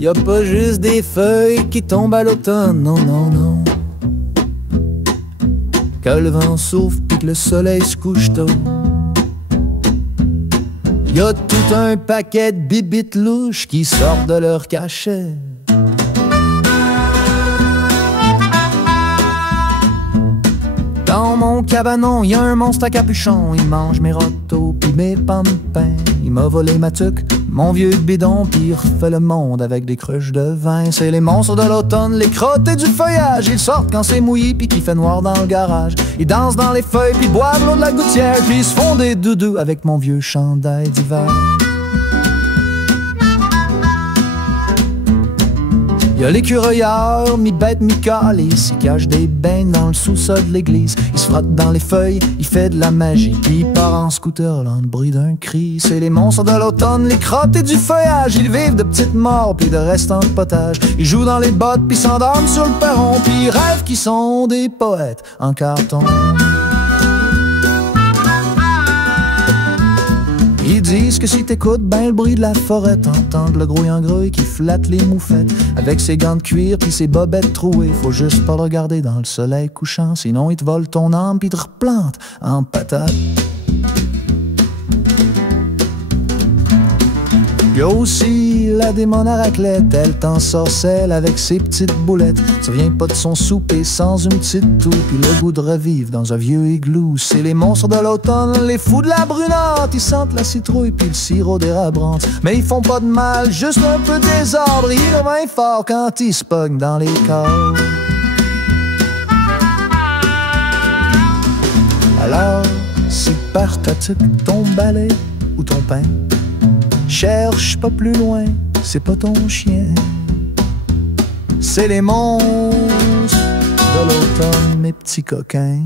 Y a pas juste des feuilles qui tombent à l'automne, non, non, non. Que le vent souffle pis que le soleil se couche tôt. Y a tout un paquet de bibites louches qui sortent de leur cachet. Dans mon cabanon, y a un monstre à capuchon. Il mange mes râteaux pis mes pampins. Il m'a volé ma tuque, mon vieux bidon, pis il refait le monde avec des cruches de vin. C'est les monstres de l'automne, les crottés du feuillage. Ils sortent quand c'est mouillé pis qu'il fait noir dans le garage. Ils dansent dans les feuilles pis boivent l'eau de la gouttière. Puis ils se font des doudous avec mon vieux chandail d'hiver. Y'a l'écureuilleur, mi-bête, mi-calice. Il cache des bains dans le sous-sol de l'église. Il se frotte dans les feuilles, il fait de la magie. Puis il part en scooter dans le bruit d'un cri. C'est les monstres de l'automne, les crottés du feuillage. Ils vivent de petites morts puis de restants de potage. Ils jouent dans les bottes puis s'endorment sur le perron. Puis ils rêvent qu'ils sont des poètes en carton. Ils disent que si t'écoutes ben le bruit de la forêt, t'entends le grouille-en-grouille qui flatte les moufettes. Avec ses gants de cuir pis ses bobettes trouées, faut juste pas le regarder dans le soleil couchant. Sinon il te vole ton âme pis te replante en patate. Y'a aussi la démon à raclette, elle t'ensorcelle avec ses petites boulettes. Ça vient pas de son souper sans une petite toux, puis le goût de revivre dans un vieux igloo. C'est les monstres de l'automne, les fous de la brunante. Ils sentent la citrouille puis le sirop d'érable. Mais ils font pas de mal, juste un peu désordre. Ils revient fort quand ils se pognent dans les corps. Alors, si par ta tuque, ton balai ou ton pain, cherche pas plus loin, c'est pas ton chien. C'est les monstres de l'automne, mes petits coquins.